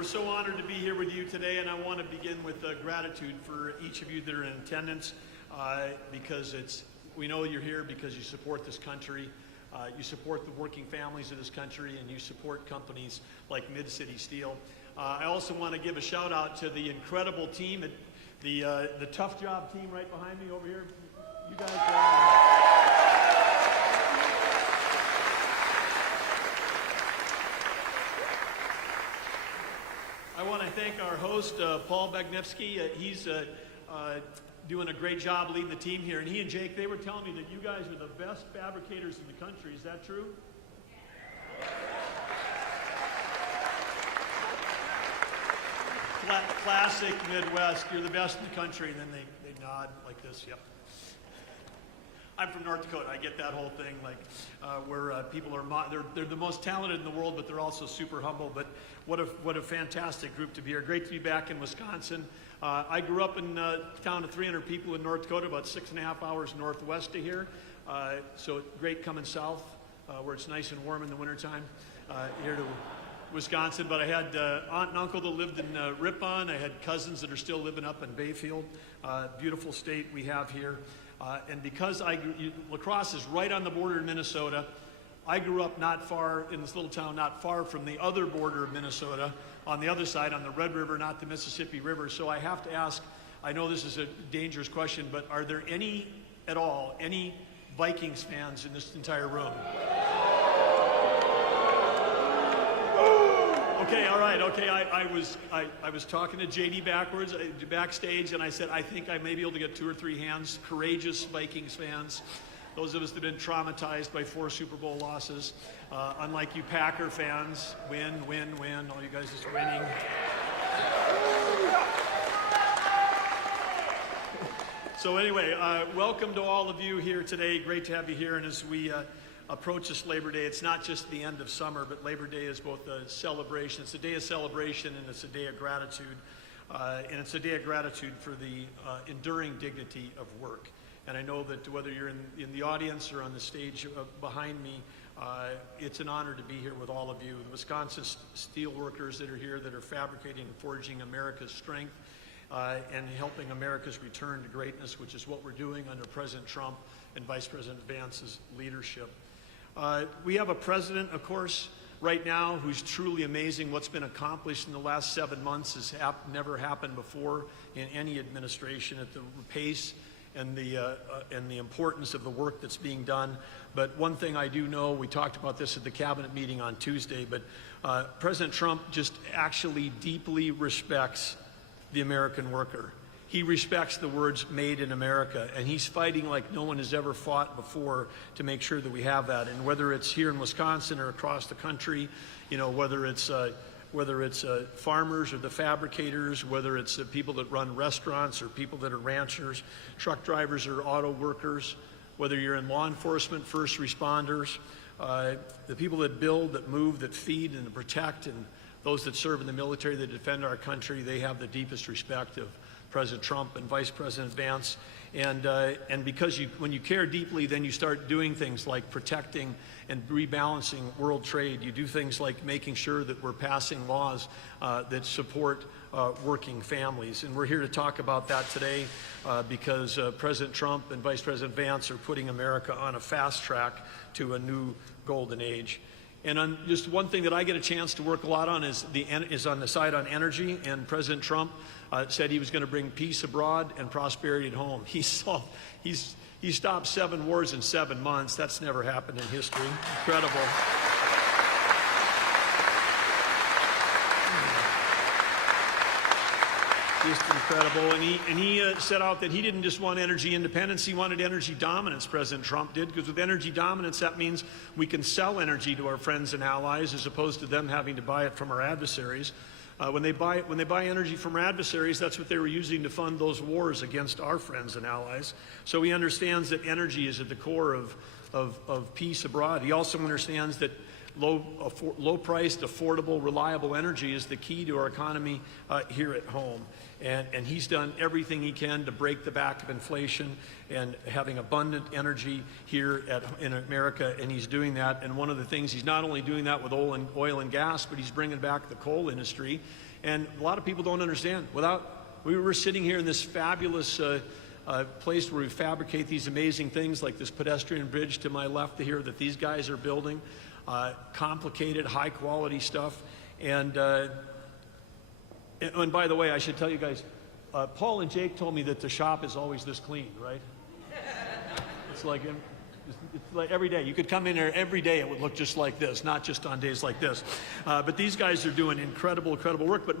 We're so honored to be here with you today, and I want to begin with gratitude for each of you that are in attendance, because we know you're here because you support this country, you support the working families of this country, and you support companies like Mid-City Steel. I also want to give a shout out to the incredible team, the tough job team right behind me over here. You guys I want to thank our host, Paul Bagnevsky. He's doing a great job leading the team here. And he and Jake, they were telling me that you guys are the best fabricators in the country. Is that true? Classic Midwest. You're the best in the country. And then they nod like this. Yep. I'm from North Dakota. I get that whole thing, like where people are, they're the most talented in the world, but they're also super humble. But what a fantastic group to be here. Great to be back in Wisconsin. I grew up in a town of 300 people in North Dakota, about 6.5 hours northwest of here. So great coming south, where it's nice and warm in the wintertime, here to Wisconsin. But I had aunt and uncle that lived in Ripon. I had cousins that are still living up in Bayfield. Beautiful state we have here. And because La Crosse is right on the border of Minnesota, I grew up not far in this little town, not far from the other border of Minnesota, on the other side, on the Red River, not the Mississippi River. So I have to ask, I know this is a dangerous question, but are there any Vikings fans in this entire room? Okay, all right, okay. I was talking to JD backstage, and I said, I think I may be able to get 2 or 3 hands. Courageous Vikings fans. Those of us that have been traumatized by 4 Super Bowl losses. Unlike you Packer fans, win. All you guys is winning. So anyway, welcome to all of you here today. Great to have you here. And as we approach this Labor Day, it's not just the end of summer, but Labor Day is both a celebration. It's a day of celebration, and it's a day of gratitude. And it's a day of gratitude for the enduring dignity of work. And I know that whether you're in the audience or on the stage behind me, it's an honor to be here with all of you. The Wisconsin steel workers that are here, that are fabricating and forging America's strength and helping America's return to greatness, which is what we're doing under President Trump and Vice President Vance's leadership. We have a president, of course, right now who's truly amazing. What's been accomplished in the last 7 months has never happened before in any administration at the pace and the importance of the work that's being done. But one thing I do know, we talked about this at the cabinet meeting on Tuesday, but President Trump just actually deeply respects the American worker. He respects the words "made in America," and he's fighting like no one has ever fought before to make sure that we have that. And whether it's here in Wisconsin or across the country, you know, whether it's farmers or the fabricators, whether it's people that run restaurants or people that are ranchers, truck drivers or auto workers, whether you're in law enforcement, first responders, the people that build, that move, that feed and protect, and those that serve in the military that defend our country, they have the deepest respect of President Trump and Vice President Vance. And because when you care deeply, then you start doing things like protecting and rebalancing world trade. You do things like making sure that we're passing laws that support working families. And we're here to talk about that today because President Trump and Vice President Vance are putting America on a fast track to a new golden age. And on just one thing that I get a chance to work a lot on is on the side on energy. And President Trump said he was going to bring peace abroad and prosperity at home. He stopped 7 wars in 7 months. That's never happened in history. Incredible. Just incredible. And he set out that he didn't just want energy independence, he wanted energy dominance, President Trump did, because with energy dominance, that means we can sell energy to our friends and allies as opposed to them having to buy it from our adversaries. When they buy energy from our adversaries, that's what they were using to fund those wars against our friends and allies. So he understands that energy is at the core of peace abroad. He also understands that low-priced, affordable, reliable energy is the key to our economy here at home. And he's done everything he can to break the back of inflation and having abundant energy here in America, and he's doing that. And one of the things, he's not only doing that with oil and gas, but he's bringing back the coal industry. And a lot of people don't understand. We were sitting here in this fabulous place where we fabricate these amazing things like this pedestrian bridge to my left here that these guys are building, complicated, high-quality stuff. And by the way, I should tell you guys, Paul and Jake told me that the shop is always this clean, right? It's like every day. You could come in here every day, it would look just like this, not just on days like this. But these guys are doing incredible work. But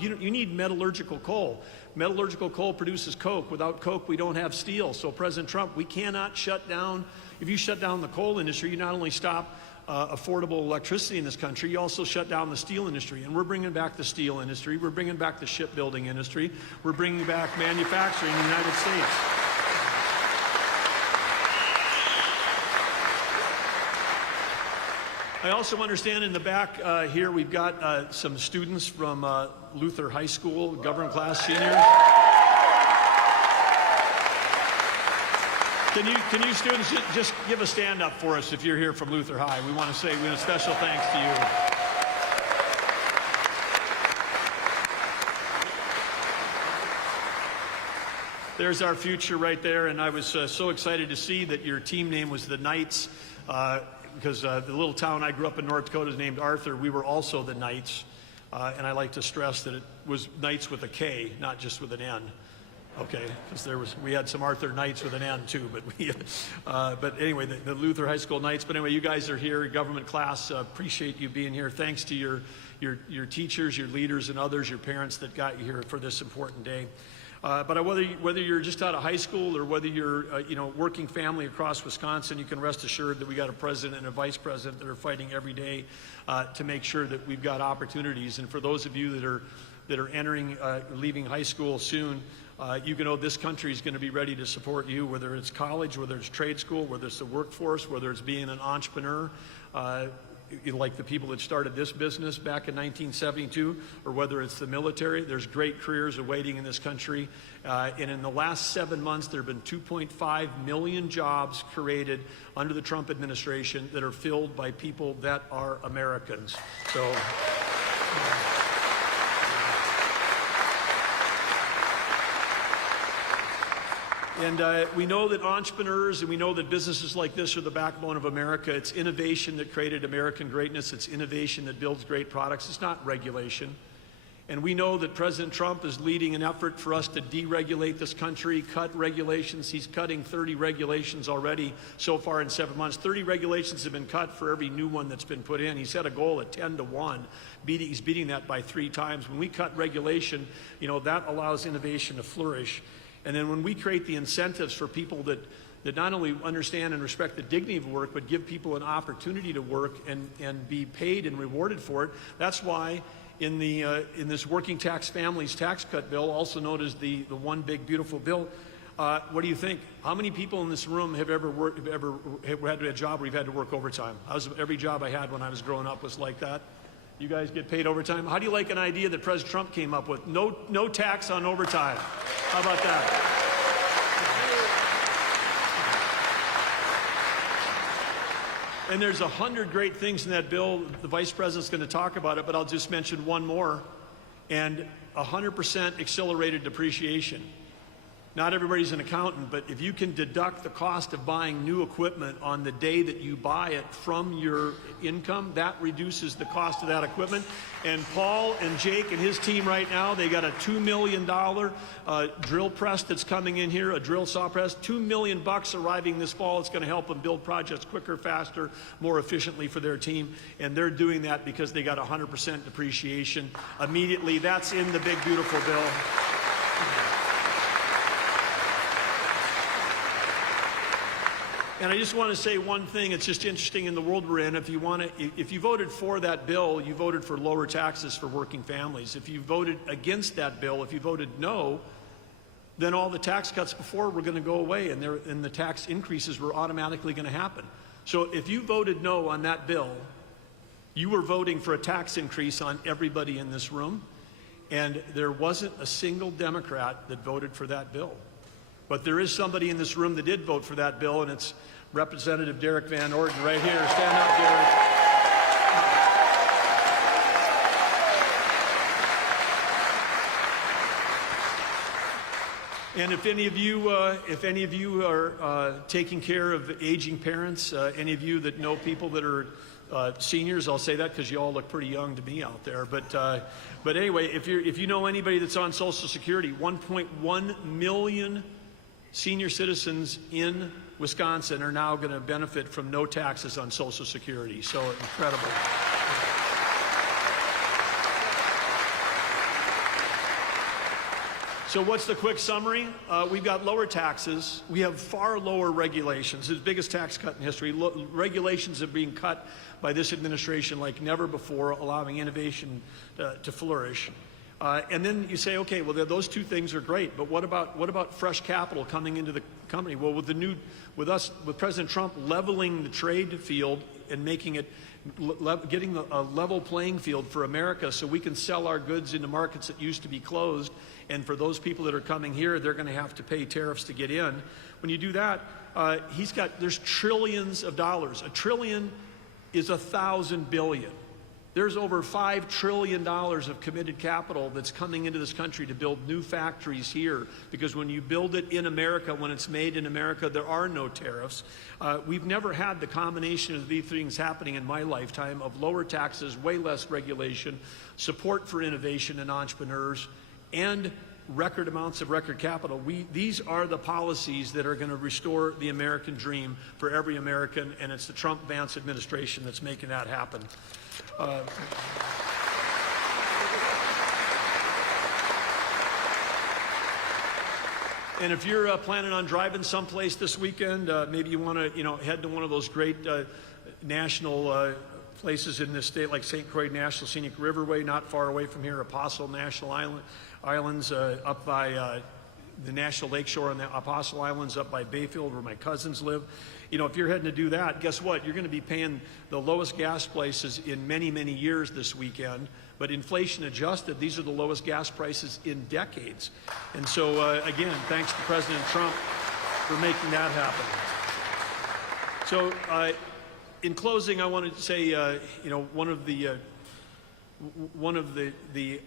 you need metallurgical coal. Metallurgical coal produces coke. Without coke, we don't have steel. So President Trump, we cannot shut down. If you shut down the coal industry, you not only stop affordable electricity in this country, you also shut down the steel industry. And we're bringing back the steel industry. We're bringing back the shipbuilding industry. We're bringing back manufacturing in the United States. I also understand in the back here we've got some students from Luther High School, government class seniors. Can you students just give a stand up for us if you're here from Luther High? We want to say a special thanks to you. There's our future right there, and I was so excited to see that your team name was the Knights, because the little town I grew up in, North Dakota, is named Arthur. We were also the Knights, and I like to stress that it was Knights with a K, not just with an N. Okay, because we had some Arthur Knights with an N too, but anyway, the Luther High School Knights. But anyway, you guys are here, government class. Appreciate you being here. Thanks to your teachers, your leaders, and others, your parents that got you here for this important day. But whether you're just out of high school or whether you're working family across Wisconsin, you can rest assured that we got a president and a vice president that are fighting every day to make sure that we've got opportunities. And for those of you that are entering, leaving high school soon, you can know this country is going to be ready to support you, whether it's college, whether it's trade school, whether it's the workforce, whether it's being an entrepreneur, like the people that started this business back in 1972, or whether it's the military. There's great careers awaiting in this country. And in the last 7 months, there have been 2.5 million jobs created under the Trump administration that are filled by people that are Americans. So. And we know that entrepreneurs and we know that businesses like this are the backbone of America. It's innovation that created American greatness. It's innovation that builds great products. It's not regulation. And we know that President Trump is leading an effort for us to deregulate this country, cut regulations. He's cutting 30 regulations already so far in 7 months. 30 regulations have been cut for every new one that's been put in. He set a goal at 10 to 1. He's beating that by 3 times. When we cut regulation, that allows innovation to flourish. And then when we create the incentives for people that not only understand and respect the dignity of work, but give people an opportunity to work and be paid and rewarded for it, that's why in this working tax families tax cut bill, also known as the one big beautiful bill, what do you think? How many people in this room have ever had a job where you've had to work overtime? Every job I had when I was growing up was like that. You guys get paid overtime. How do you like an idea that President Trump came up with? No tax on overtime. How about that? And there's 100 great things in that bill. The Vice President's going to talk about it, but I'll just mention one more. And 100% accelerated depreciation. Not everybody's an accountant, but if you can deduct the cost of buying new equipment on the day that you buy it from your income, that reduces the cost of that equipment. And Paul and Jake and his team right now, they got a $2 million drill press that's coming in here, a drill saw press, $2 million arriving this fall. It's going to help them build projects quicker, faster, more efficiently for their team. And they're doing that because they got 100% depreciation immediately. That's in the big, beautiful bill. And I just want to say one thing. It's just interesting in the world we're in. If you voted for that bill, you voted for lower taxes for working families. If you voted against that bill, if you voted no, then all the tax cuts before were going to go away, and the tax increases were automatically going to happen. So if you voted no on that bill, You were voting for a tax increase on everybody in this room, and there wasn't a single Democrat that voted for that bill. But there is somebody in this room that did vote for that bill, and it's Representative Derek Van Orden right here. Stand up, Derek. And if any of you are taking care of aging parents, any of you that know people that are seniors, I'll say that because you all look pretty young to me out there. But anyway, if you know anybody that's on Social Security, 1.1 million senior citizens in Wisconsin are now going to benefit from no taxes on Social Security. So incredible. So what's the quick summary? We've got lower taxes. We have far lower regulations. It's the biggest tax cut in history. Regulations are being cut by this administration like never before, allowing innovation to flourish. And then you say, okay, well, those two things are great, but what about fresh capital coming into the company? Well, with President Trump leveling the trade field and making it, getting a level playing field for America so we can sell our goods into markets that used to be closed, and for those people that are coming here, they're going to have to pay tariffs to get in. When you do that, there's trillions of dollars. A trillion is 1,000 billion. There's over $5 trillion of committed capital that's coming into this country to build new factories here, because when you build it in America, when it's made in America, there are no tariffs. We've never had the combination of these things happening in my lifetime of lower taxes, way less regulation, support for innovation and entrepreneurs, and record amounts of record capital. These are the policies that are going to restore the American dream for every American, and it's the Trump-Vance administration that's making that happen. And if you're planning on driving someplace this weekend, maybe you want to, head to one of those great national places in this state, like St. Croix National Scenic Riverway, not far away from here, Apostle National Islands, up by the National Lakeshore and the Apostle Islands, up by Bayfield, where my cousins live. If you're heading to do that, guess what? You're going to be paying the lowest gas prices in many, many years this weekend. But inflation adjusted, these are the lowest gas prices in decades. And so, again, thanks to President Trump for making that happen. So, in closing, I wanted to say, one of the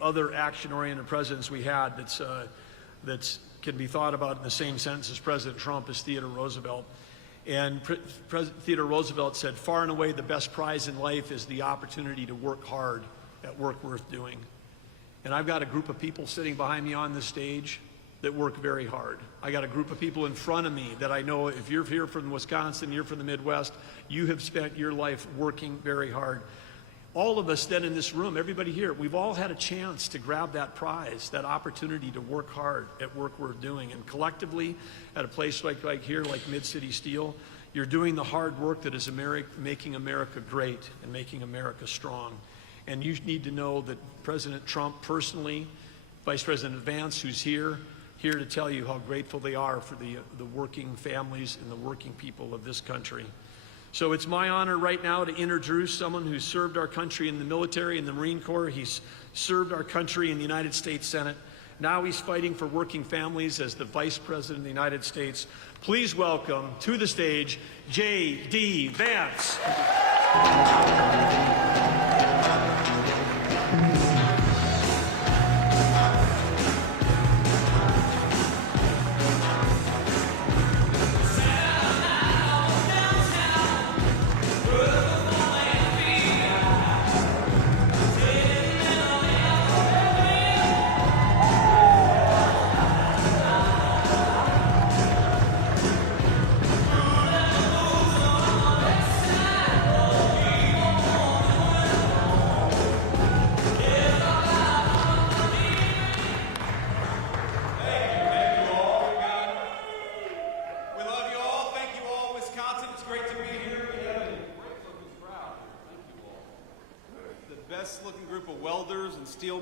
other action-oriented presidents we had that's can be thought about in the same sentence as President Trump is Theodore Roosevelt. And President Theodore Roosevelt said, far and away the best prize in life is the opportunity to work hard at work worth doing. And I've got a group of people sitting behind me on this stage that work very hard. I got a group of people in front of me that I know, if you're here from Wisconsin, you're from the Midwest, you have spent your life working very hard. All of us then in this room, everybody here, we've all had a chance to grab that prize, that opportunity to work hard at work we're doing. And collectively, at a place like here, like Mid-City Steel, you're doing the hard work that is making America great and making America strong. And you need to know that President Trump personally, Vice President Vance, who's here to tell you how grateful they are for the working families and the working people of this country. So it's my honor right now to introduce someone who served our country in the military, in the Marine Corps. He's served our country in the United States Senate. Now he's fighting for working families as the Vice President of the United States. Please welcome to the stage, JD Vance.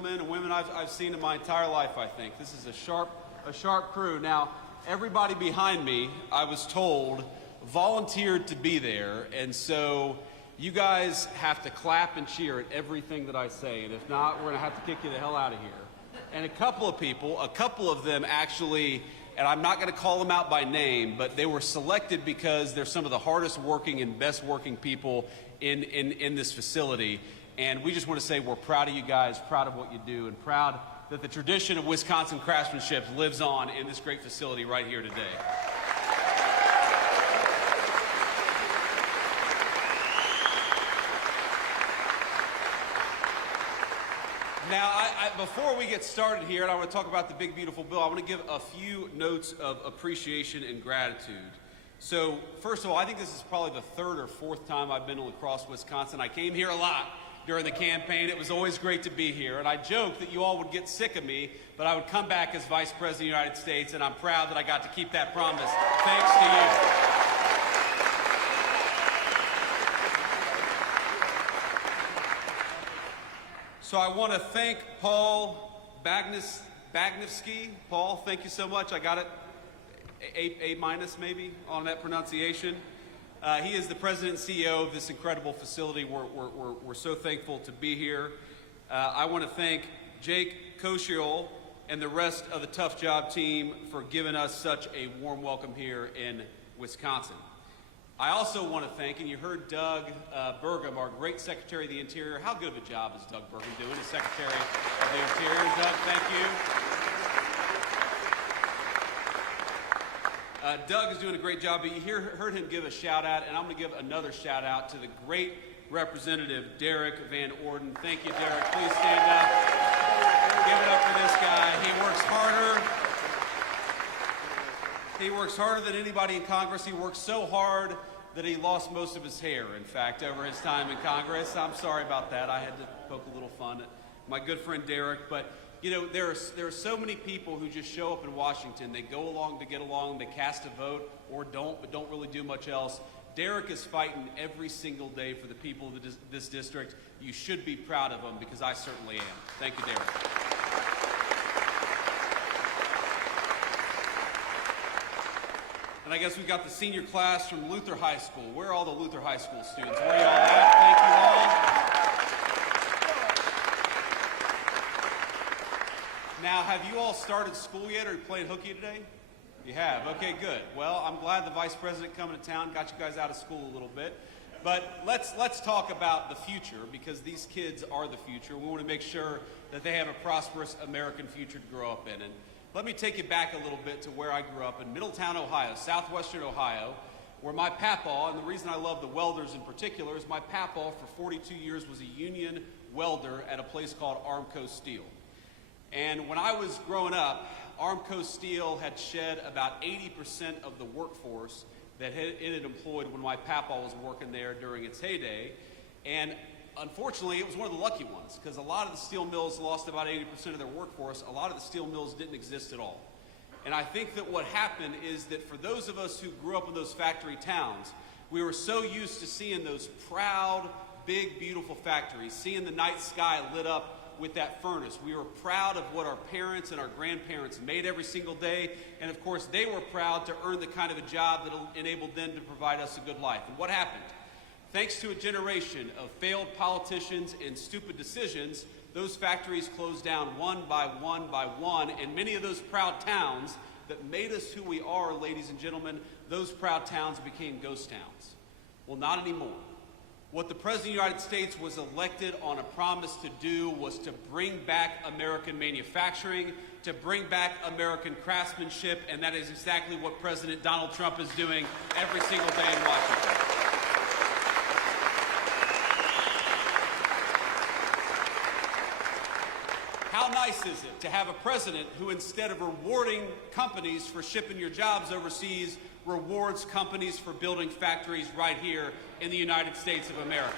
Men and women I've seen in my entire life, I think. This is a sharp crew. Now, everybody behind me, I was told, volunteered to be there, and so You guys have to clap and cheer at everything that I say, and if not, we're going to have to kick you the hell out of here. And a couple of them actually, and I'm not going to call them out by name, but they were selected because they're some of the hardest working and best working people in this facility. And we just want to say we're proud of you guys, proud of what you do, and proud that the tradition of Wisconsin craftsmanship lives on in this great facility right here today. Now, before we get started here, and I want to talk about the big, beautiful bill, I want to give a few notes of appreciation and gratitude. So, first of all, I think this is probably the third or fourth time I've been to La Crosse, Wisconsin. I came here a lot during the campaign. It was always great to be here, and I joked that you all would get sick of me, but I would come back as Vice President of the United States, and I'm proud that I got to keep that promise, thanks to you. So I want to thank Paul Bagnevsky. Paul, thank you so much. I got it A minus maybe on that pronunciation. He is the president and CEO of this incredible facility. We're so thankful to be here. I want to thank Jake Koshiol and the rest of the Tough Job team for giving us such a warm welcome here in Wisconsin. I also want to thank, and you heard Doug Burgum, our great Secretary of the Interior. How good of a job is Doug Burgum doing as Secretary of the Interior? Doug, thank you. Doug is doing a great job, but you heard him give a shout out, and I'm going to give another shout out to the great Representative Derek Van Orden. Thank you, Derek. Please stand up. Give it up for this guy. He works harder than anybody in Congress. He works so hard that he lost most of his hair, in fact, over his time in Congress. I'm sorry about that. I had to poke a little fun at my good friend Derek. But, you know, there are so many people who just show up in Washington. They go along to get along. They cast a vote or don't, but don't really do much else. Derek is fighting every single day for the people of this district. You should be proud of him, because I certainly am. Thank you, Derek. And I guess we've got the senior class from Luther High School. Where are all the Luther High School students? Where are y'all at? Thank you all. Now, have you all started school yet, or are you playing hooky today? You have? Okay, good. Well, I'm glad the Vice President coming to town got you guys out of school a little bit. But let's talk about the future, because these kids are the future. We want to make sure that they have a prosperous American future to grow up in. And let me take you back a little bit to where I grew up in Middletown, Ohio, southwestern Ohio, where my papaw, and the reason I love the welders in particular is my papaw for 42 years was a union welder at a place called Armco Steel. And when I was growing up, Armco Steel had shed about 80% of the workforce that it had employed when my papaw was working there during its heyday. And unfortunately, it was one of the lucky ones, because a lot of the steel mills lost about 80% of their workforce. A lot of the steel mills didn't exist at all. And I think that what happened is that for those of us who grew up in those factory towns, we were so used to seeing those proud, big, beautiful factories, seeing the night sky lit up with that furnace. We were proud of what our parents and our grandparents made every single day. And of course, they were proud to earn the kind of a job that enabled them to provide us a good life. And what happened? Thanks to a generation of failed politicians and stupid decisions, those factories closed down one by one by one, and many of those proud towns that made us who we are, ladies and gentlemen, those proud towns became ghost towns. Well, not anymore. What the President of the United States was elected on a promise to do was to bring back American manufacturing, to bring back American craftsmanship, and that is exactly what President Donald Trump is doing every single day in Washington. How nice is it to have a president who, instead of rewarding companies for shipping your jobs overseas, rewards companies for building factories right here in the United States of America?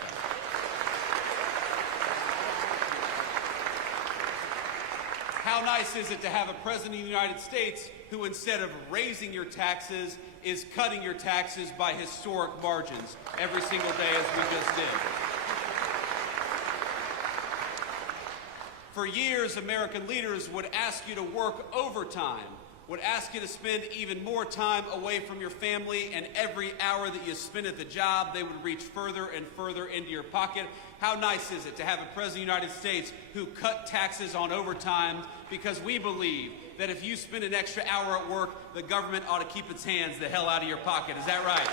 How nice is it to have a president of the United States who, instead of raising your taxes, is cutting your taxes by historic margins every single day, as we just did? For years, American leaders would ask you to work overtime would ask you to spend even more time away from your family, and every hour that you spend at the job, they would reach further and further into your pocket. How nice is it to have a President of the United States who cut taxes on overtime, because we believe that if you spend an extra hour at work, the government ought to keep its hands the hell out of your pocket. Is that right?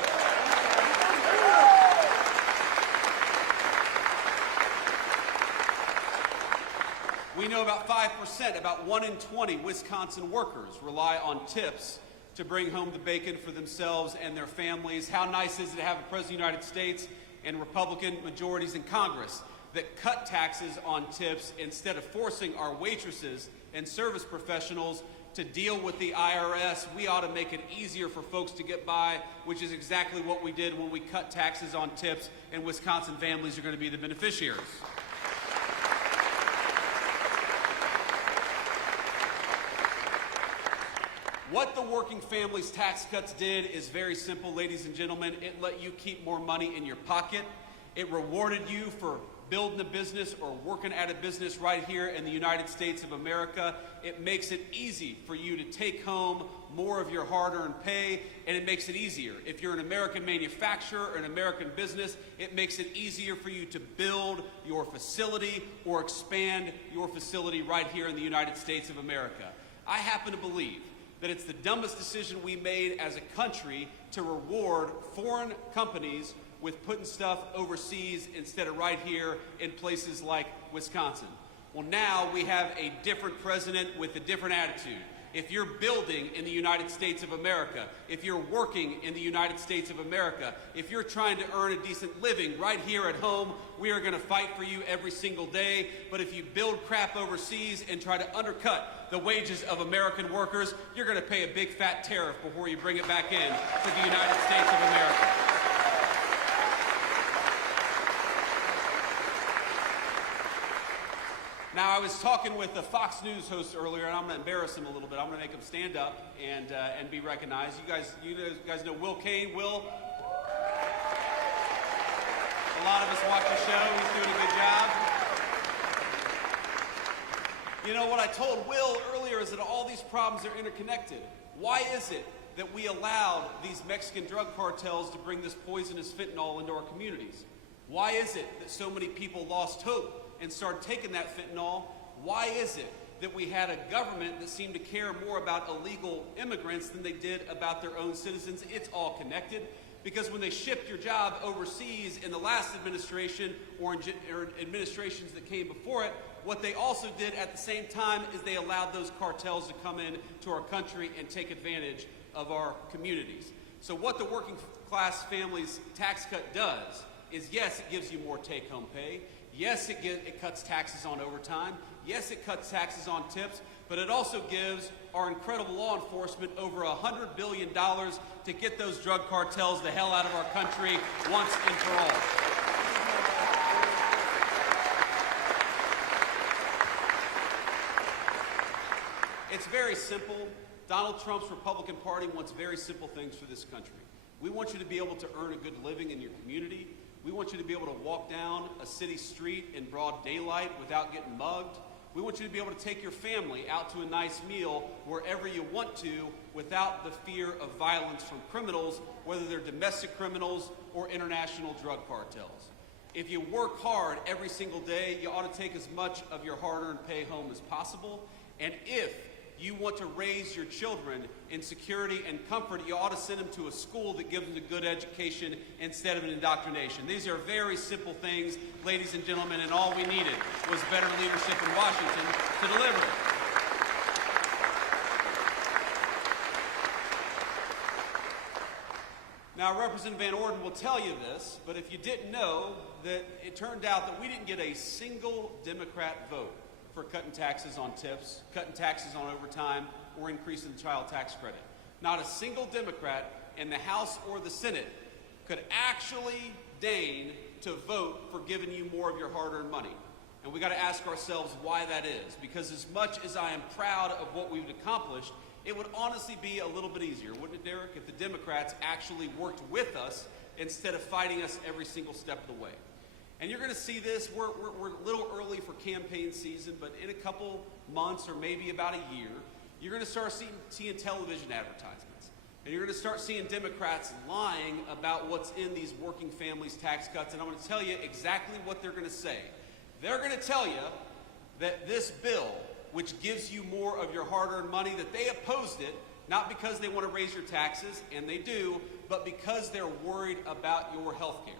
We know about 5%, about 1 in 20 Wisconsin workers rely on tips to bring home the bacon for themselves and their families. How nice is it to have a President of the United States and Republican majorities in Congress that cut taxes on tips instead of forcing our waitresses and service professionals to deal with the IRS. We ought to make it easier for folks to get by, which is exactly what we did when we cut taxes on tips, and Wisconsin families are going to be the beneficiaries. What the working families tax cuts did is very simple, ladies and gentlemen. It let you keep more money in your pocket. It rewarded you for building a business or working at a business right here in the United States of America. It makes it easy for you to take home more of your hard-earned pay, and it makes it easier. If you're an American manufacturer or an American business, it makes it easier for you to build your facility or expand your facility right here in the United States of America. I happen to believe that it's the dumbest decision we made as a country to reward foreign companies with putting stuff overseas instead of right here in places like Wisconsin. Well, now we have a different president with a different attitude. If you're building in the United States of America, if you're working in the United States of America, if you're trying to earn a decent living right here at home, we are going to fight for you every single day. But if you build crap overseas and try to undercut the wages of American workers, you're going to pay a big fat tariff before you bring it back in to the United States of America. Now, I was talking with a Fox News host earlier, and I'm going to embarrass him a little bit. I'm going to make him stand up and be recognized. You guys know Will Kane. Will? A lot of us watch the show. He's doing a good job. You know, what I told Will earlier is that all these problems are interconnected. Why is it that we allowed these Mexican drug cartels to bring this poisonous fentanyl into our communities? Why is it that so many people lost hope and started taking that fentanyl? Why is it that we had a government that seemed to care more about illegal immigrants than they did about their own citizens? It's all connected, because when they shipped your job overseas in the last administration or administrations that came before it, what they also did at the same time is they allowed those cartels to come in to our country and take advantage of our communities. So what the working class families tax cut does is, yes, it gives you more take-home pay. Yes, it cuts taxes on overtime. Yes, it cuts taxes on tips, but it also gives our incredible law enforcement over $100 billion to get those drug cartels the hell out of our country once and for all. It's very simple. Donald Trump's Republican Party wants very simple things for this country. We want you to be able to earn a good living in your community. We want you to be able to walk down a city street in broad daylight without getting mugged. We want you to be able to take your family out to a nice meal wherever you want to without the fear of violence from criminals, whether they're domestic criminals or international drug cartels. If you work hard every single day, you ought to take as much of your hard-earned pay home as possible. And if you want to raise your children in security and comfort, you ought to send them to a school that gives them a good education instead of an indoctrination. These are very simple things, ladies and gentlemen, and all we needed was better leadership in Washington to deliver it. Now, Representative Van Orden will tell you this, but if you didn't know, that it turned out that we didn't get a single Democrat vote for cutting taxes on tips, cutting taxes on overtime, or increasing the child tax credit. Not a single Democrat in the House or the Senate could actually deign to vote for giving you more of your hard-earned money. And we got to ask ourselves why that is. Because as much as I am proud of what we've accomplished, it would honestly be a little bit easier, wouldn't it, Derek, if the Democrats actually worked with us instead of fighting us every single step of the way. And you're going to see this. We're a little early for campaign season, but in a couple months or maybe about a year, You're going to start seeing television advertisements. And you're going to start seeing Democrats lying about what's in these working families tax cuts. And I'm going to tell you exactly what they're going to say. They're going to tell you that this bill, which gives you more of your hard-earned money, that they opposed it, not because they want to raise your taxes, and they do, but because they're worried about your health care.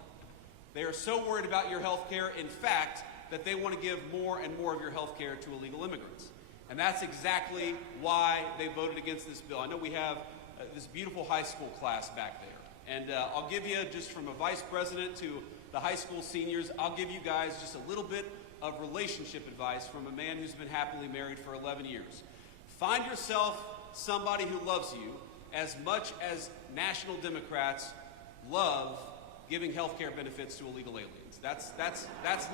They are so worried about your health care, in fact, that they want to give more and more of your health care to illegal immigrants. And that's exactly why they voted against this bill. I know we have this beautiful high school class back there. And I'll give you, just from a vice president to the high school seniors, I'll give you guys just a little bit of relationship advice from a man who's been happily married for 11 years. Find yourself somebody who loves you as much as national Democrats love giving health care benefits to illegal aliens. That's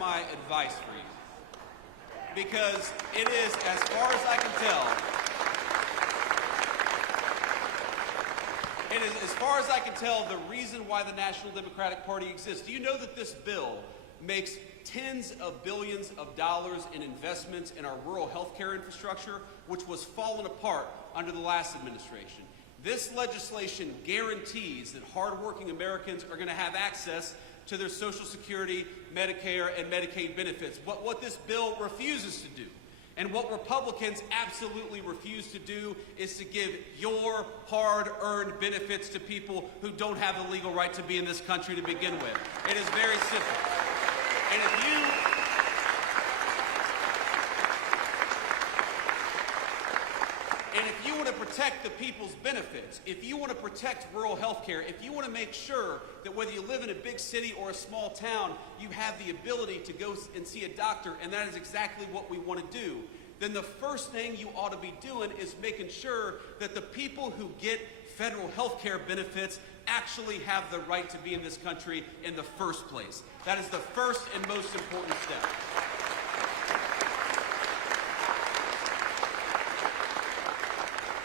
my advice for you. Because it is, as far as I can tell, the reason why the National Democratic Party exists. Do you know that this bill makes tens of billions of dollars in investments in our rural health care infrastructure, which was fallen apart under the last administration? This legislation guarantees that hardworking Americans are going to have access to their Social Security, Medicare, and Medicaid benefits. What this bill refuses to do, and what Republicans absolutely refuse to do, is to give your hard-earned benefits to people who don't have the legal right to be in this country to begin with. It is very simple. And if you want to protect the people's benefits, if you want to protect rural health care, if you want to make sure that whether you live in a big city or a small town, you have the ability to go and see a doctor, and that is exactly what we want to do, then the first thing you ought to be doing is making sure that the people who get federal health care benefits actually have the right to be in this country in the first place. That is the first and most important step.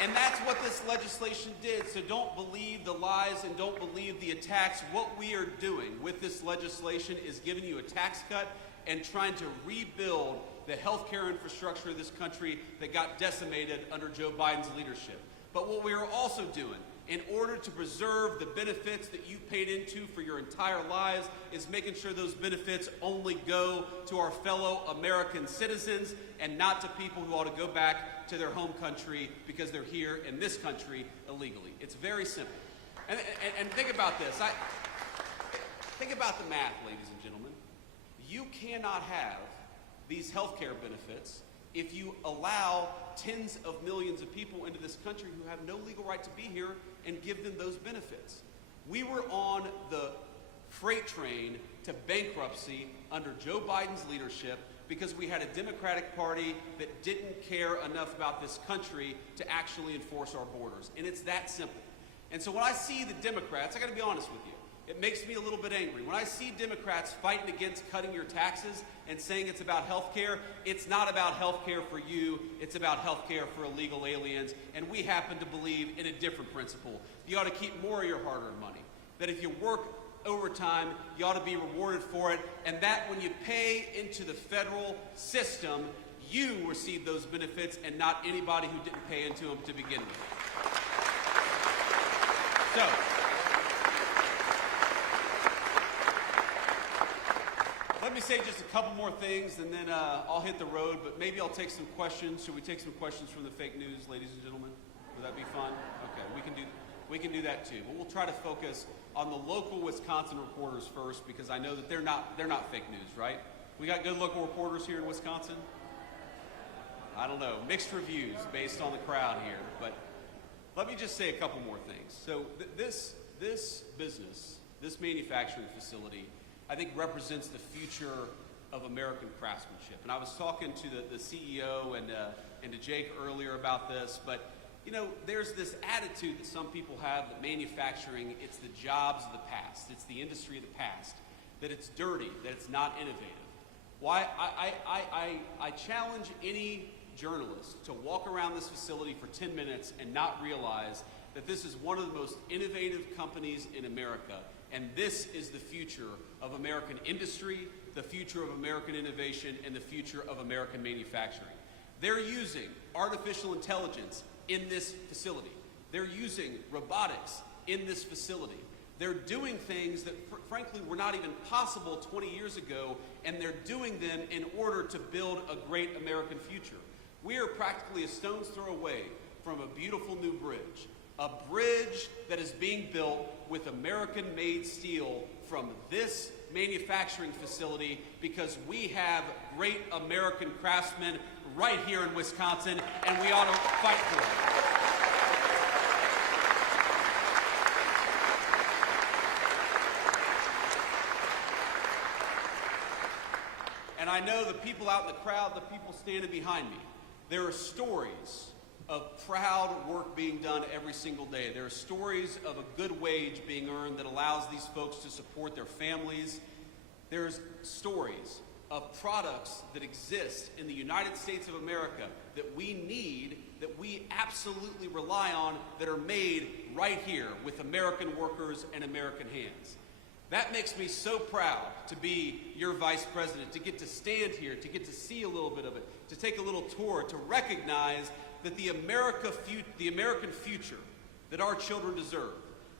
And that's what this legislation did. So don't believe the lies and don't believe the attacks. What we are doing with this legislation is giving you a tax cut and trying to rebuild the healthcare infrastructure of this country that got decimated under Joe Biden's leadership. But what we are also doing, in order to preserve the benefits that you paid into for your entire lives, is making sure those benefits only go to our fellow American citizens and not to people who ought to go back to their home country because they're here in this country illegally. It's very simple. And think about this. Think about the math, ladies and gentlemen. You cannot have these health care benefits if you allow tens of millions of people into this country who have no legal right to be here and give them those benefits. We were on the freight train to bankruptcy under Joe Biden's leadership because we had a Democratic Party that didn't care enough about this country to actually enforce our borders. And it's that simple. And so when I see the Democrats, I got to be honest with you, it makes me a little bit angry. When I see Democrats fighting against cutting your taxes and saying it's about health care, it's not about health care for you, it's about health care for illegal aliens, and we happen to believe in a different principle. You ought to keep more of your hard-earned money. That if you work overtime, you ought to be rewarded for it, and that when you pay into the federal system, you receive those benefits and not anybody who didn't pay into them to begin with. So, let me say just a couple more things, and then I'll hit the road, but maybe I'll take some questions. Should we take some questions from the fake news, ladies and gentlemen? Would that be fun? Okay, we can do that too. But we'll try to focus on the local Wisconsin reporters first, because I know that they're not fake news, right? We got good local reporters here in Wisconsin? I don't know, mixed reviews based on the crowd here, but let me just say a couple more things. So this business, this manufacturing facility, I think represents the future of American craftsmanship. And I was talking to the CEO and to Jake earlier about this, but you know, there's this attitude that some people have that manufacturing, it's the jobs of the past, it's the industry of the past, that it's dirty, that it's not innovative. Why? I challenge any journalist to walk around this facility for 10 minutes and not realize that this is one of the most innovative companies in America. And this is the future of American industry, the future of American innovation, and the future of American manufacturing. They're using artificial intelligence, in this facility. They're using robotics in this facility. They're doing things that, frankly, were not even possible 20 years ago, and they're doing them in order to build a great American future. We are practically a stone's throw away from a beautiful new bridge, a bridge that is being built with American-made steel from this manufacturing facility, because we have great American craftsmen right here in Wisconsin, and we ought to fight for it. And I know the people out in the crowd, the people standing behind me, there are stories of proud work being done every single day. There are stories of a good wage being earned that allows these folks to support their families. There's stories of products that exist in the United States of America that we need, that we absolutely rely on, that are made right here with American workers and American hands. That makes me so proud to be your vice president, to get to stand here, to get to see a little bit of it, to take a little tour, to recognize that the American future that our children deserve,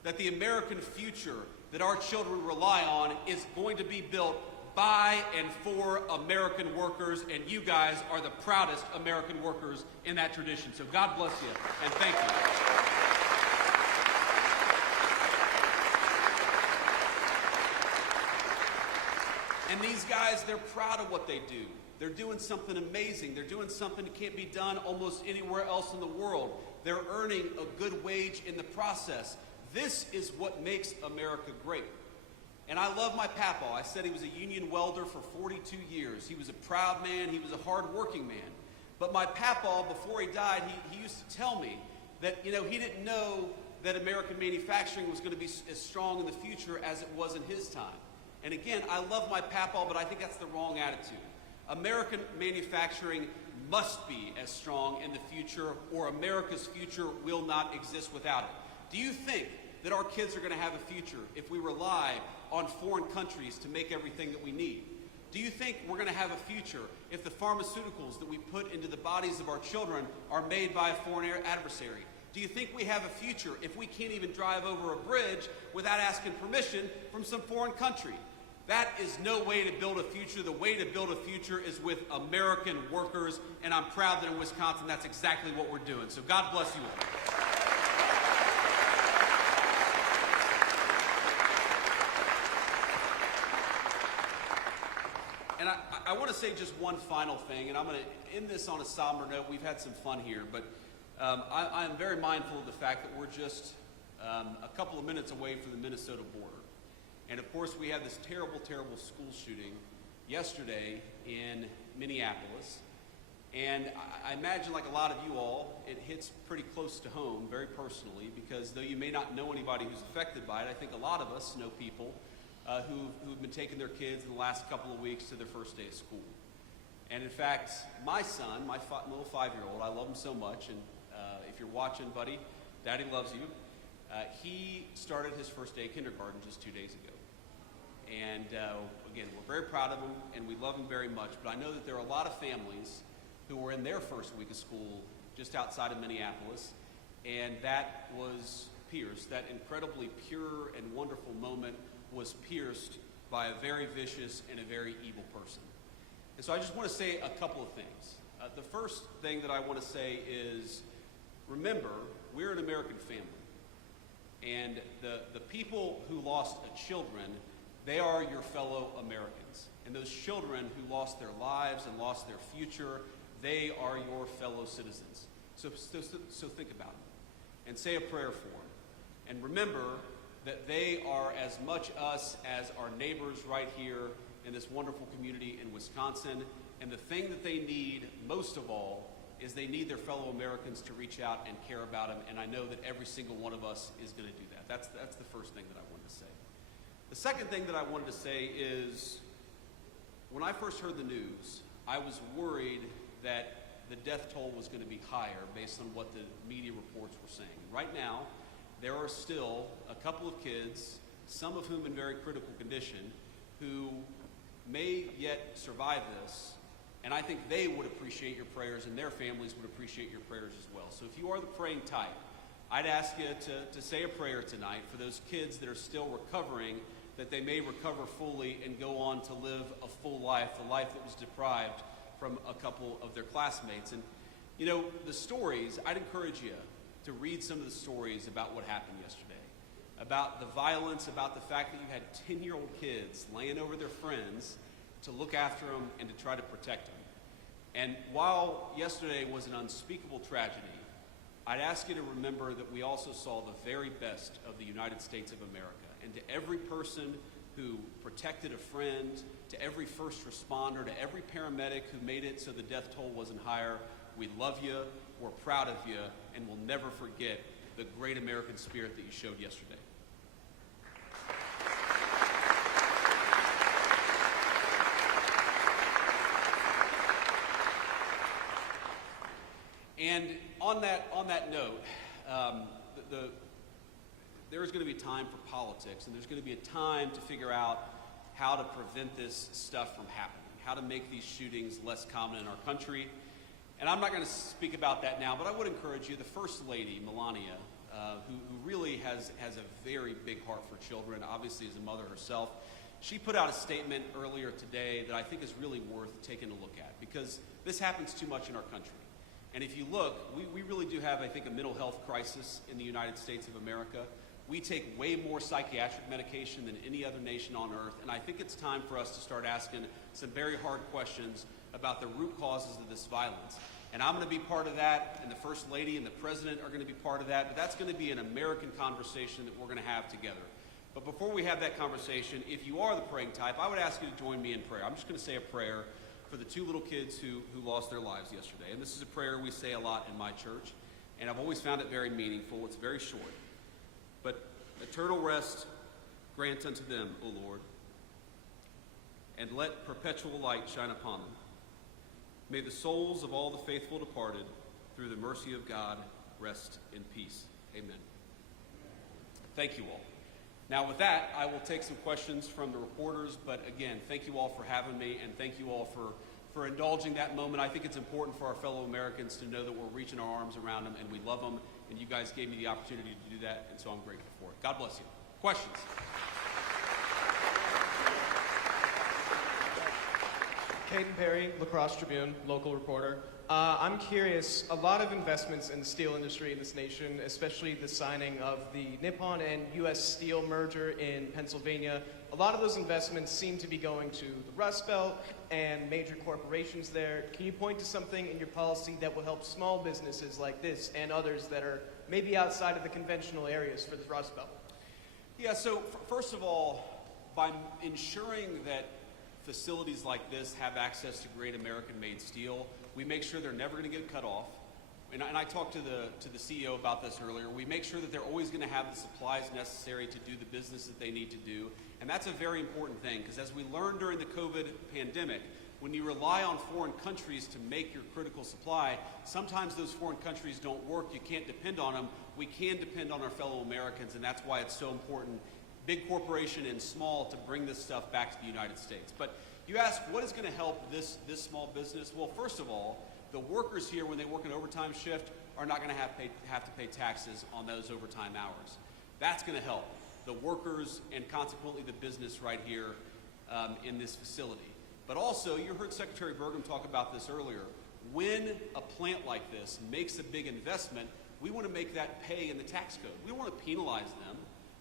that the American future that our children rely on is going to be built by and for American workers, and you guys are the proudest American workers in that tradition. So God bless you, and thank you. And these guys, they're proud of what they do. They're doing something amazing. They're doing something that can't be done almost anywhere else in the world. They're earning a good wage in the process. This is what makes America great. And I love my papaw. I said he was a union welder for 42 years. He was a proud man. He was a hard-working man. But my papaw, before he died, he used to tell me that, he didn't know that American manufacturing was going to be as strong in the future as it was in his time. And again, I love my papaw, but I think that's the wrong attitude. American manufacturing must be as strong in the future, or America's future will not exist without it. Do you think that our kids are going to have a future if we rely on foreign countries to make everything that we need? Do you think we're going to have a future if the pharmaceuticals that we put into the bodies of our children are made by a foreign adversary? Do you think we have a future if we can't even drive over a bridge without asking permission from some foreign country? That is no way to build a future. The way to build a future is with American workers, and I'm proud that in Wisconsin that's exactly what we're doing. So God bless you all. And I want to say just one final thing, and I'm going to end this on a somber note. We've had some fun here, but I am very mindful of the fact that we're just a couple of minutes away from the Minnesota border. And of course, we had this terrible, terrible school shooting yesterday in Minneapolis. And I imagine, like a lot of you all, it hits pretty close to home, very personally, because though you may not know anybody who's affected by it, I think a lot of us know people who've been taking their kids in the last couple of weeks to their first day of school. And in fact, my son, my little 5-year-old, I love him so much, and if you're watching, buddy, Daddy loves you. He started his first day of kindergarten just 2 days ago. And again, we're very proud of him, and we love him very much, but I know that there are a lot of families who were in their first week of school just outside of Minneapolis, and that was pierced. That incredibly pure and wonderful moment was pierced by a very vicious and a very evil person. And so I just want to say a couple of things. The first thing that I want to say is, remember, we're an American family. And the people who lost children, they are your fellow Americans. And those children who lost their lives and lost their future, they are your fellow citizens. So think about them and say a prayer for them. And remember that they are as much us as our neighbors right here in this wonderful community in Wisconsin. And the thing that they need most of all is they need their fellow Americans to reach out and care about them, and I know that every single one of us is going to do that. That's the first thing that I wanted to say. The second thing that I wanted to say is, when I first heard the news, I was worried that the death toll was going to be higher based on what the media reports were saying. Right now, there are still a couple of kids, some of whom in very critical condition, who may yet survive this, And I think they would appreciate your prayers, and their families would appreciate your prayers as well. So if you are the praying type, I'd ask you to say a prayer tonight for those kids that are still recovering, that they may recover fully and go on to live a full life, the life that was deprived from a couple of their classmates. And you know, the stories, I'd encourage you to read some of the stories about what happened yesterday, about the violence, about the fact that you had 10-year-old kids laying over their friends to look after them and to try to protect them. And while yesterday was an unspeakable tragedy, I'd ask you to remember that we also saw the very best of the United States of America. And to every person who protected a friend, to every first responder, to every paramedic who made it so the death toll wasn't higher, we love you, we're proud of you, and we'll never forget the great American spirit that you showed yesterday. And on that note, there's going to be time for politics, and there's going to be a time to figure out how to prevent this stuff from happening, how to make these shootings less common in our country. And I'm not going to speak about that now, but I would encourage you, the First Lady, Melania, who really has a very big heart for children, obviously as a mother herself, she put out a statement earlier today that I think is really worth taking a look at, because this happens too much in our country. And if you look, we really do have, I think, a mental health crisis in the United States of America. We take way more psychiatric medication than any other nation on earth, and I think it's time for us to start asking some very hard questions about the root causes of this violence. And I'm going to be part of that, and the First Lady and the President are going to be part of that, but that's going to be an American conversation that we're going to have together. But before we have that conversation, if you are the praying type, I would ask you to join me in prayer. I'm just going to say a prayer for the two little kids who lost their lives yesterday. And this is a prayer we say a lot in my church, and I've always found it very meaningful. It's very short. But eternal rest grant unto them, O Lord, and let perpetual light shine upon them. May the souls of all the faithful departed, through the mercy of God, rest in peace. Amen. Thank you all. Now with that, I will take some questions from the reporters, but again, thank you all for having me, and thank you all for indulging that moment. I think it's important for our fellow Americans to know that we're reaching our arms around them, and we love them, and you guys gave me the opportunity to do that, and so I'm grateful for it. God bless you. Questions? Caden Perry, La Crosse Tribune, local reporter. I'm curious, a lot of investments in the steel industry in this nation, especially the signing of the Nippon and U.S. Steel merger in Pennsylvania, a lot of those investments seem to be going to the Rust Belt and major corporations there. Can you point to something in your policy that will help small businesses like this and others that are maybe outside of the conventional areas for the Rust Belt? Yeah, so first of all, by ensuring that facilities like this have access to great American-made steel, we make sure they're never going to get cut off. And I talked to the CEO about this earlier. We make sure that they're always going to have the supplies necessary to do the business that they need to do. And that's a very important thing, because as we learned during the COVID pandemic, when you rely on foreign countries to make your critical supply, sometimes those foreign countries don't work. You can't depend on them. We can depend on our fellow Americans, and that's why it's so important, big corporation and small, to bring this stuff back to the United States. But you ask, what is going to help this small business? Well, first of all, the workers here, when they work an overtime shift, are not going to have to pay taxes on those overtime hours. That's going to help the workers and consequently the business right here in this facility. But also, you heard Secretary Burgum talk about this earlier. When a plant like this makes a big investment, we want to make that pay in the tax code. We don't want to penalize them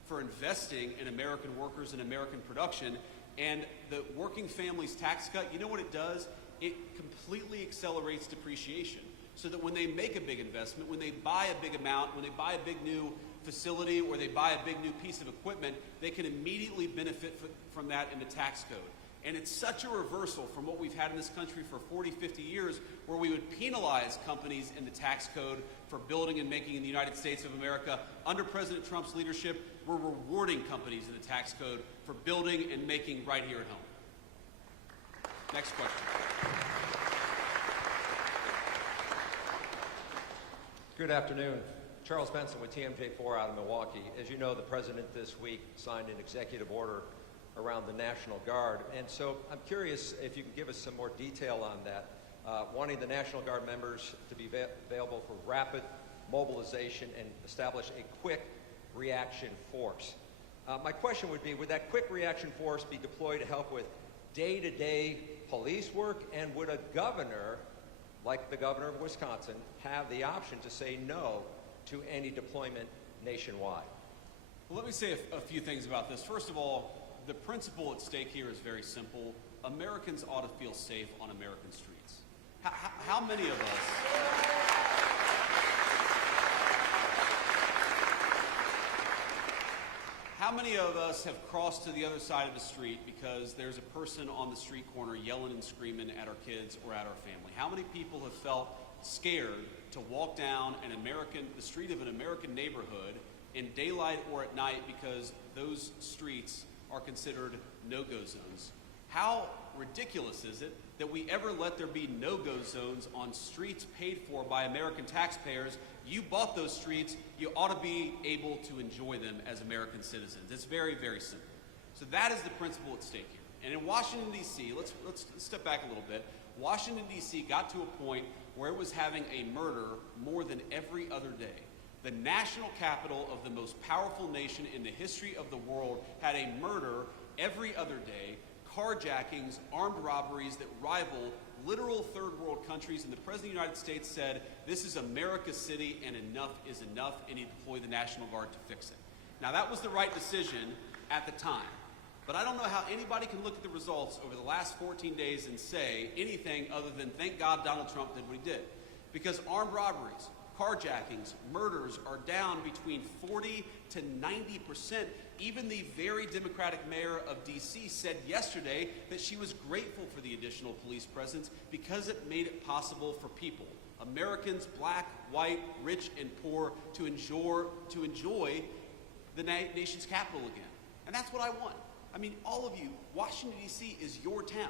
for investing in American workers and American production. And the working families tax cut, you know what it does? It completely accelerates depreciation, so that when they make a big investment, when they buy a big amount, when they buy a big new facility, or they buy a big new piece of equipment, they can immediately benefit from that in the tax code. And it's such a reversal from what we've had in this country for 40, 50 years, where we would penalize companies in the tax code for building and making in the United States of America. Under President Trump's leadership, we're rewarding companies in the tax code for building and making right here at home. Next question. Good afternoon. Charles Benson with TMJ4 out of Milwaukee. As you know, the President this week signed an executive order around the National Guard. And so I'm curious if you can give us some more detail on that, wanting the National Guard members to be available for rapid mobilization and establish a quick reaction force. My question would be, would that quick reaction force be deployed to help with day-to-day police work, and would a governor, like the governor of Wisconsin, have the option to say no to any deployment nationwide? Well, let me say a few things about this. First of all, the principle at stake here is very simple. Americans ought to feel safe on American streets. How many of us... How many of us have crossed to the other side of the street because there's a person on the street corner yelling and screaming at our kids or at our family? How many people have felt scared to walk down the street of an American neighborhood in daylight or at night because those streets are considered no-go zones? How ridiculous is it that we ever let there be no-go zones on streets paid for by American taxpayers? You bought those streets, you ought to be able to enjoy them as American citizens. It's very, very simple. So that is the principle at stake here. And in Washington, D.C., let's step back a little bit. Washington, D.C. got to a point where it was having a murder more than every other day. The national capital of the most powerful nation in the history of the world had a murder every other day, carjackings, armed robberies that rival literal third world countries, and the President of the United States said, this is America's city and enough is enough, and he deployed the National Guard to fix it. Now that was the right decision at the time, but I don't know how anybody can look at the results over the last 14 days and say anything other than thank God Donald Trump did what he did. Because armed robberies, carjackings, murders are down between 40 to 90%. Even the very Democratic mayor of D.C. said yesterday that she was grateful for the additional police presence because it made it possible for people, Americans, black, white, rich, and poor, to enjoy the nation's capital again. And that's what I want. I mean, all of you, Washington, D.C. is your town.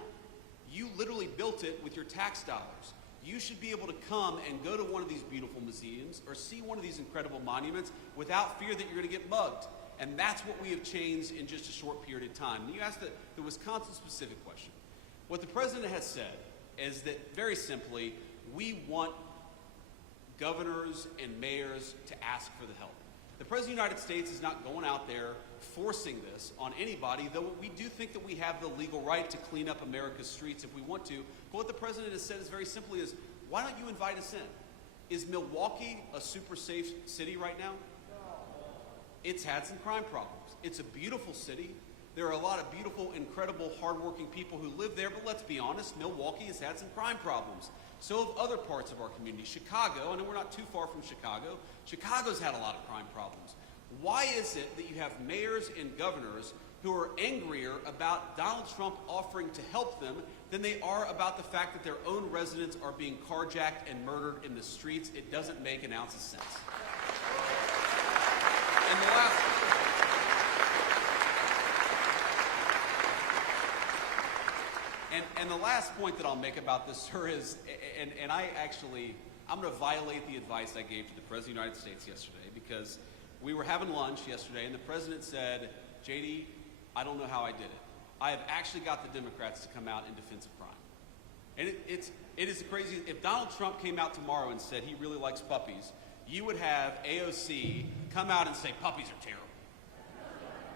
You literally built it with your tax dollars. You should be able to come and go to one of these beautiful museums or see one of these incredible monuments without fear that you're going to get mugged. And that's what we have changed in just a short period of time. And you asked the Wisconsin-specific question. What the president has said is that, very simply, we want governors and mayors to ask for the help. The President of the United States is not going out there forcing this on anybody, though we do think that we have the legal right to clean up America's streets if we want to. But what the president has said is very simply is, why don't you invite us in? Is Milwaukee a super safe city right now? It's had some crime problems. It's a beautiful city. There are a lot of beautiful, incredible, hardworking people who live there, but let's be honest, Milwaukee has had some crime problems. So have other parts of our community. Chicago, I know we're not too far from Chicago. Chicago's had a lot of crime problems. Why is it that you have mayors and governors who are angrier about Donald Trump offering to help them than they are about the fact that their own residents are being carjacked and murdered in the streets? It doesn't make an ounce of sense. And the last point that I'll make about this, sir, is, I'm going to violate the advice I gave to the President of the United States yesterday, because we were having lunch yesterday, and the President said, JD, I don't know how I did it. I have actually got the Democrats to come out in defense of crime. And it is crazy. If Donald Trump came out tomorrow and said he really likes puppies, you would have AOC come out and say puppies are terrible.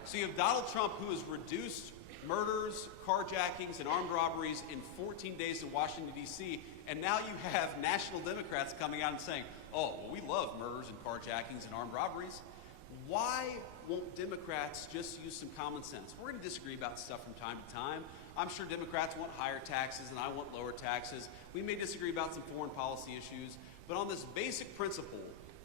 So you have Donald Trump, who has reduced murders, carjackings, and armed robberies in 14 days in Washington, D.C., and now you have national Democrats coming out and saying, oh, well, we love murders and carjackings and armed robberies. Why won't Democrats just use some common sense? We're going to disagree about stuff from time to time. I'm sure Democrats want higher taxes and I want lower taxes. We may disagree about some foreign policy issues, but on this basic principle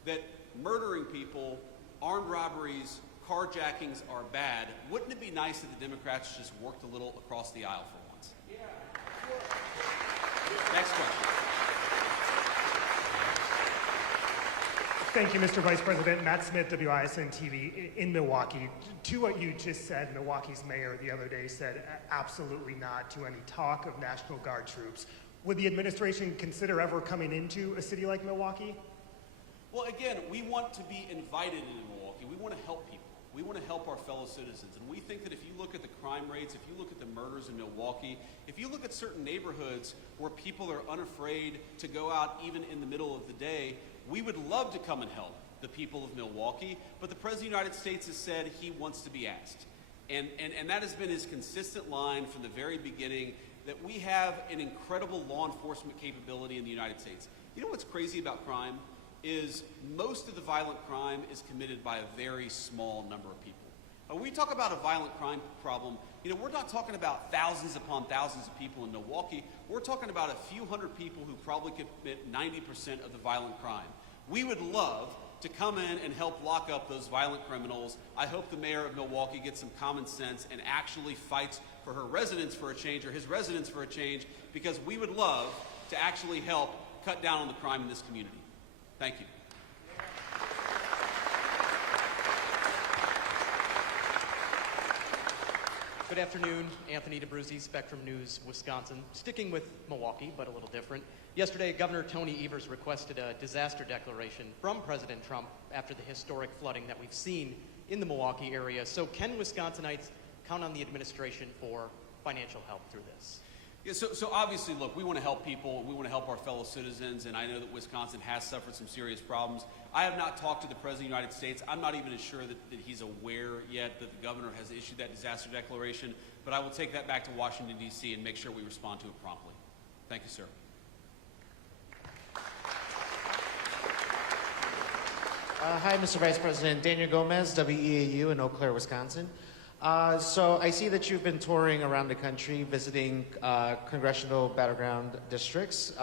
that murdering people, armed robberies, carjackings are bad, wouldn't it be nice if the Democrats just worked a little across the aisle for once? Yeah. Next question. Thank you, Mr. Vice President. Matt Smith, WISN TV in Milwaukee. To what you just said, Milwaukee's mayor the other day said absolutely not to any talk of National Guard troops. Would the administration consider ever coming into a city like Milwaukee? Well, again, we want to be invited into Milwaukee. We want to help people. We want to help our fellow citizens. And we think that if you look at the crime rates, if you look at the murders in Milwaukee, if you look at certain neighborhoods where people are unafraid to go out even in the middle of the day, we would love to come and help the people of Milwaukee. But the President of the United States has said he wants to be asked. And that has been his consistent line from the very beginning, that we have an incredible law enforcement capability in the United States. You know what's crazy about crime? Is most of the violent crime is committed by a very small number of people. When we talk about a violent crime problem, you know, we're not talking about thousands upon thousands of people in Milwaukee. We're talking about a few hundred people who probably commit 90% of the violent crime. We would love to come in and help lock up those violent criminals. I hope the mayor of Milwaukee gets some common sense and actually fights for her residents for a change, or his residents for a change, because we would love to actually help cut down on the crime in this community. Thank you. Good afternoon, Anthony DeBruzzi, Spectrum News, Wisconsin. Sticking with Milwaukee, but a little different. Yesterday, Governor Tony Evers requested a disaster declaration from President Trump after the historic flooding that we've seen in the Milwaukee area. So can Wisconsinites count on the administration for financial help through this? Yeah, so obviously, look, we want to help people, we want to help our fellow citizens, and I know that Wisconsin has suffered some serious problems. I have not talked to the President of the United States. I'm not even sure that he's aware yet that the governor has issued that disaster declaration, but I will take that back to Washington, D.C. and make sure we respond to it promptly. Thank you, sir. Hi, Mr. Vice President. Daniel Gomez, WEAU in Eau Claire, Wisconsin. So I see that you've been touring around the country, visiting congressional battleground districts.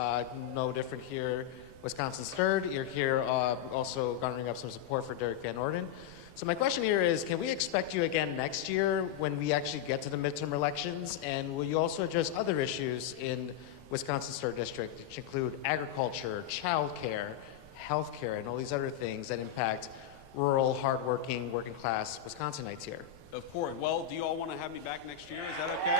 No different here, Wisconsin's third. You're here also garnering up some support for Derek Van Orden. So my question here is, can we expect you again next year when we actually get to the midterm elections? And will you also address other issues in Wisconsin's third district, which include agriculture, childcare, healthcare, and all these other things that impact rural, hardworking, working class Wisconsinites here? Of course. Well, do you all want to have me back next year? Is that okay?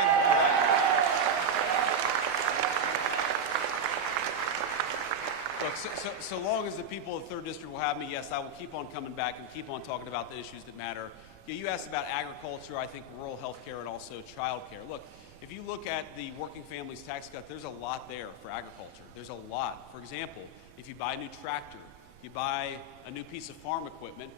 Look, so long as the people of the 3rd District will have me, yes, I will keep on coming back and keep on talking about the issues that matter. Yeah, you asked about agriculture, I think rural health care, and also child care. Look, if you look at the working families tax cut, there's a lot there for agriculture. There's a lot. For example, if you buy a new tractor, you buy a new piece of farm equipment,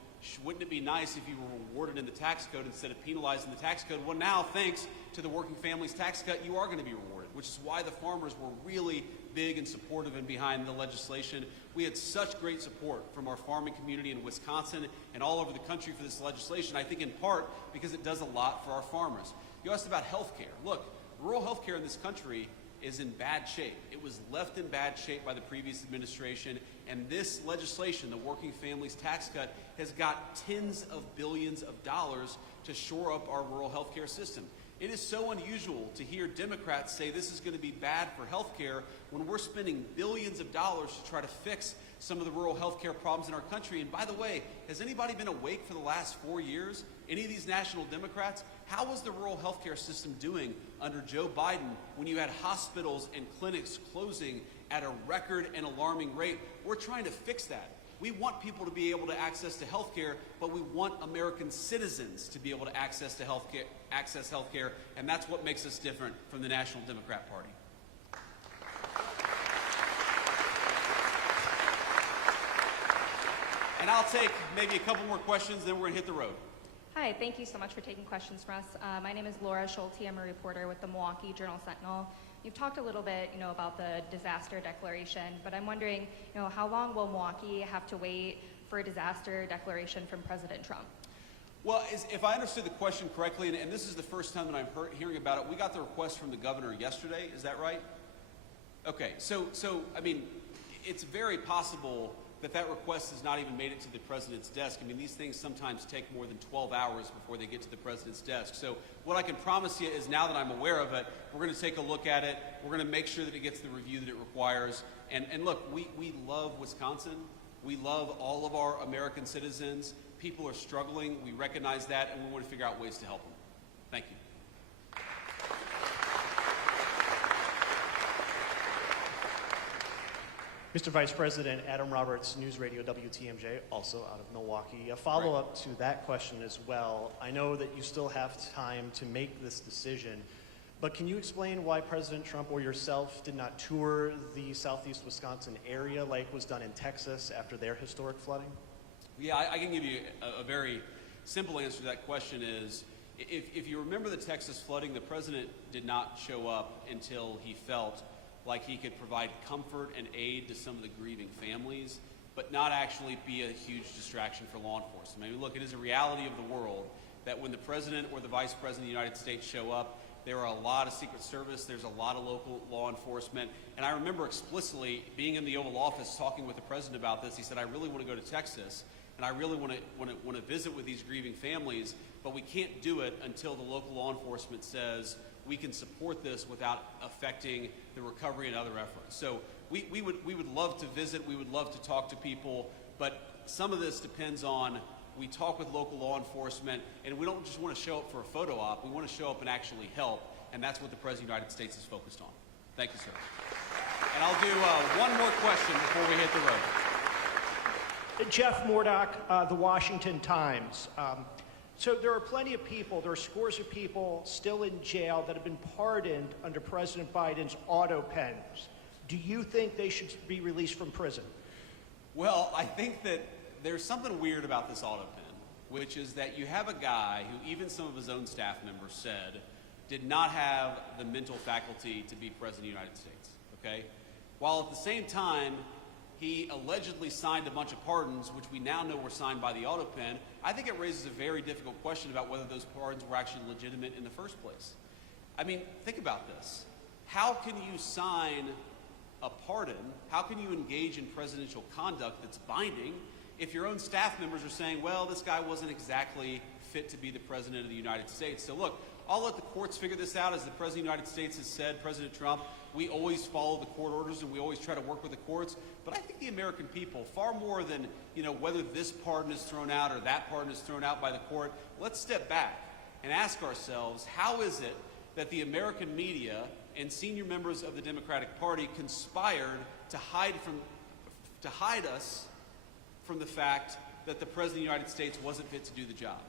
wouldn't it be nice if you were rewarded in the tax code instead of penalized in the tax code? Well, now, thanks to the working families tax cut, you are going to be rewarded, which is why the farmers were really big and supportive and behind the legislation. We had such great support from our farming community in Wisconsin and all over the country for this legislation, I think in part because it does a lot for our farmers. You asked about health care. Look, rural health care in this country is in bad shape. It was left in bad shape by the previous administration, and this legislation, the Working Families Tax Cut, has got tens of billions of dollars to shore up our rural health care system. It is so unusual to hear Democrats say this is going to be bad for health care when we're spending billions of dollars to try to fix some of the rural health care problems in our country. And by the way, has anybody been awake for the last 4 years? Any of these national Democrats? How was the rural health care system doing under Joe Biden when you had hospitals and clinics closing at a record and alarming rate? We're trying to fix that. We want people to be able to access to health care, but we want American citizens to be able to access health care, and that's what makes us different from the National Democrat Party. And I'll take maybe a couple more questions, then we're going to hit the road. Hi, thank you so much for taking questions from us. My name is Laura Schulte. I'm a reporter with the Milwaukee Journal-Sentinel. You've talked a little bit, about the disaster declaration, but I'm wondering, how long will Milwaukee have to wait for a disaster declaration from President Trump? Well, if I understood the question correctly, and this is the first time that I'm hearing about it, we got the request from the governor yesterday. Is that right? Okay, so I mean, it's very possible that request has not even made it to the president's desk. I mean, these things sometimes take more than 12 hours before they get to the president's desk. So what I can promise you is now that I'm aware of it, we're going to take a look at it. We're going to make sure that it gets the review that it requires. And look, we love Wisconsin. We love all of our American citizens. People are struggling. We recognize that, and we want to figure out ways to help them. Thank you. Mr. Vice President, Adam Roberts, News Radio WTMJ, also out of Milwaukee. A follow-up to that question as well. I know that you still have time to make this decision, but can you explain why President Trump or yourself did not tour the southeast Wisconsin area like was done in Texas after their historic flooding? Yeah, I can give you a very simple answer to that question is, if you remember the Texas flooding, the president did not show up until he felt like he could provide comfort and aid to some of the grieving families, but not actually be a huge distraction for law enforcement. I mean, look, it is a reality of the world that when the president or the vice president of the United States show up, there are a lot of Secret Service, there's a lot of local law enforcement, and I remember explicitly being in the Oval Office talking with the president about this. He said, I really want to go to Texas, and I really want to visit with these grieving families, but we can't do it until the local law enforcement says we can support this without affecting the recovery and other efforts. So we would love to visit, we would love to talk to people, but some of this depends on, we talk with local law enforcement, and we don't just want to show up for a photo op, we want to show up and actually help, and that's what the President of the United States is focused on. Thank you, sir. And I'll do one more question before we hit the road. Jeff Murdoch, The Washington Times. So there are plenty of people, there are scores of people still in jail that have been pardoned under President Biden's auto pens. Do you think they should be released from prison? Well, I think that there's something weird about this auto pen, which is that you have a guy who even some of his own staff members said did not have the mental faculty to be President of the United States, okay? While at the same time, he allegedly signed a bunch of pardons, which we now know were signed by the auto pen. I think it raises a very difficult question about whether those pardons were actually legitimate in the first place. I mean, think about this. How can you sign a pardon? How can you engage in presidential conduct that's binding if your own staff members are saying, well, this guy wasn't exactly fit to be the President of the United States? So look, I'll let the courts figure this out. As the President of the United States has said, President Trump, we always follow the court orders and we always try to work with the courts. But I think the American people, far more than whether this pardon is thrown out or that pardon is thrown out by the court, let's step back and ask ourselves, how is it that the American media and senior members of the Democratic Party conspired to hide us from the fact that the President of the United States wasn't fit to do the job?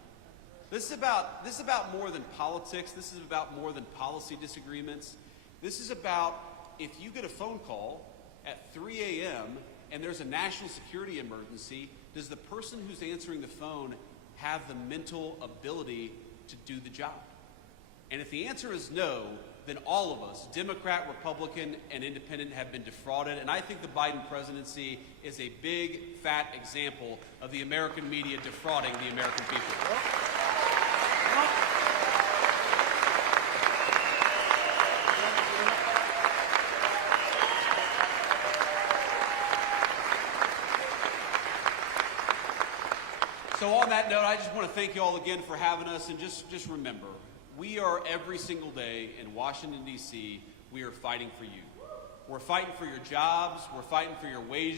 This is about more than politics. This is about more than policy disagreements. This is about, if you get a phone call at 3 a.m. and there's a national security emergency, does the person who's answering the phone have the mental ability to do the job? And if the answer is no, then all of us, Democrat, Republican, and Independent, have been defrauded. And I think the Biden presidency is a big, fat example of the American media defrauding the American people. So on that note, I just want to thank you all again for having us, and just remember, we are every single day in Washington, D.C., we are fighting for you. We're fighting for your jobs, we're fighting for your wages,